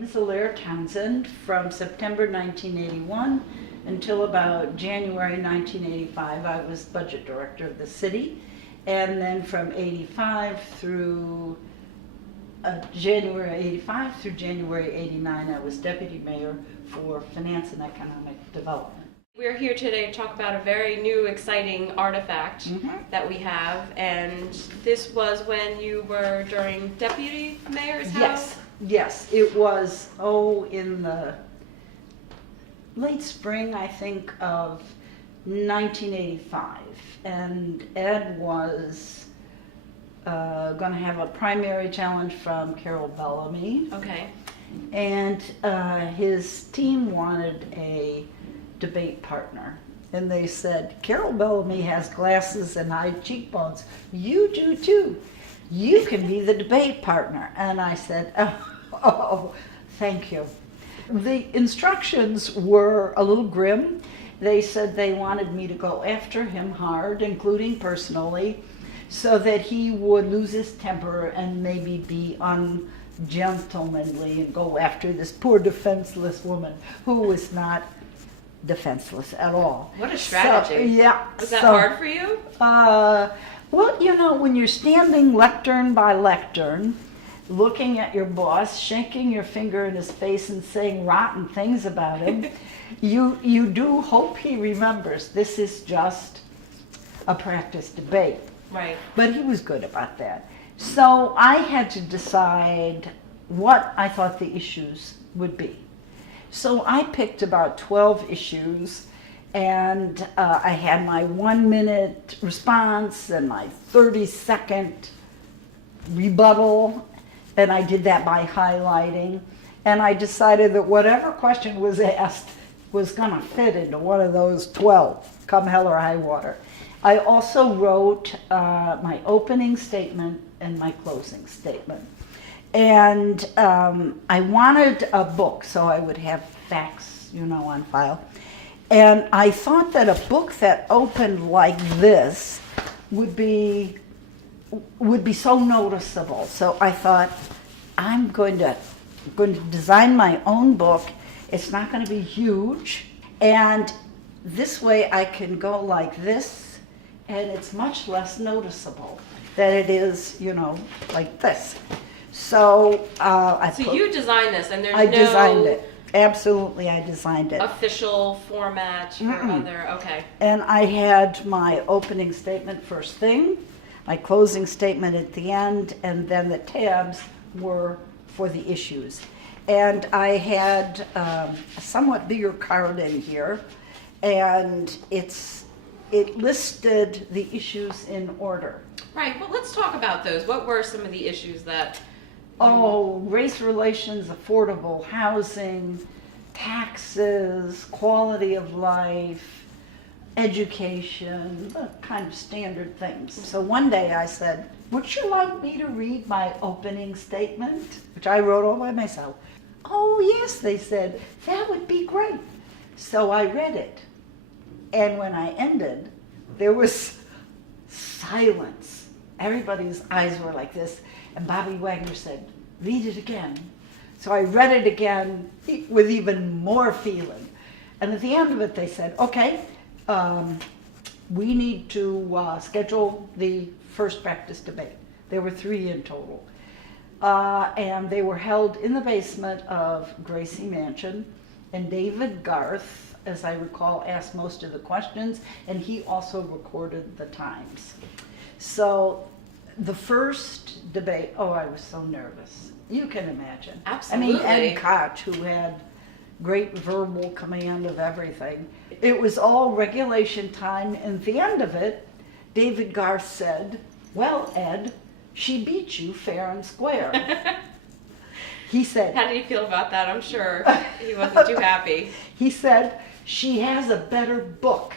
name is Alair Townsend. From September 1981 until about January 1985, I was budget director of the city. And then from 85 through January 85 through January 89, I was deputy mayor for finance and economic development. We're here today to talk about a very new, exciting artifact that we have, and this was when you were during deputy mayor's house? Yes, it was, in the late spring, I think, of 1985, and Ed was going to have a primary challenge from Carol Bellamy. Okay. And his team wanted a debate partner. And they said, Carol Bellamy has glasses and high cheekbones. You do too. You can be the debate partner. And I said, oh, thank you. The instructions were a little grim. They said they wanted me to go after him hard, including personally, so that he would lose his temper and maybe be ungentlemanly and go after this poor defenseless woman who was not defenseless at all. What a strategy. So, yeah. Was that hard for you? Well, you know, when you're standing lectern by lectern, looking at your boss, shaking your finger in his face and saying rotten things about him, you do hope he remembers this is just a practice debate. Right. But he was good about that. So I had to decide what I thought the issues would be. So I picked about 12 issues, and I had my 1-minute response and my 30-second rebuttal, and I did that by highlighting. And I decided that whatever question was asked was going to fit into one of those 12, come hell or high water. I also wrote my opening statement and my closing statement. And I wanted a book so I would have facts, you know, on file. And I thought that a book that opened like this would be so noticeable. So I thought, I'm going to design my own book. It's not going to be huge. And this way I can go like this, and it's much less noticeable than it is, you know, like this. So you designed this, and there's I designed it. Absolutely, I designed it. Official format for other, okay. And I had my opening statement first thing, my closing statement at the end, and then the tabs were for the issues. And I had a somewhat bigger card in here, and it listed the issues in order. Right, well, let's talk about those. What were some of the issues that... Race relations, affordable housing, taxes, quality of life, education, the kind of standard things. So one day I said, would you like me to read my opening statement, which I wrote all by myself? Oh yes, they said, that would be great. So I read it. And when I ended, there was silence. Everybody's eyes were like this. And Bobby Wagner said, read it again. So I read it again with even more feeling. And at the end of it, they said, okay, we need to schedule the first practice debate. There were 3 in total. And they were held in the basement of Gracie Mansion. And David Garth, as I recall, asked most of the questions, and he also recorded the times. So the first debate, I was so nervous. You can imagine. Absolutely. I mean, Ed Koch, who had great verbal command of everything. It was all regulation time, and at the end of it, David Garth said, well, Ed, she beat you fair and square. He said... How did he feel about that? I'm sure he wasn't too happy. He said, she has a better book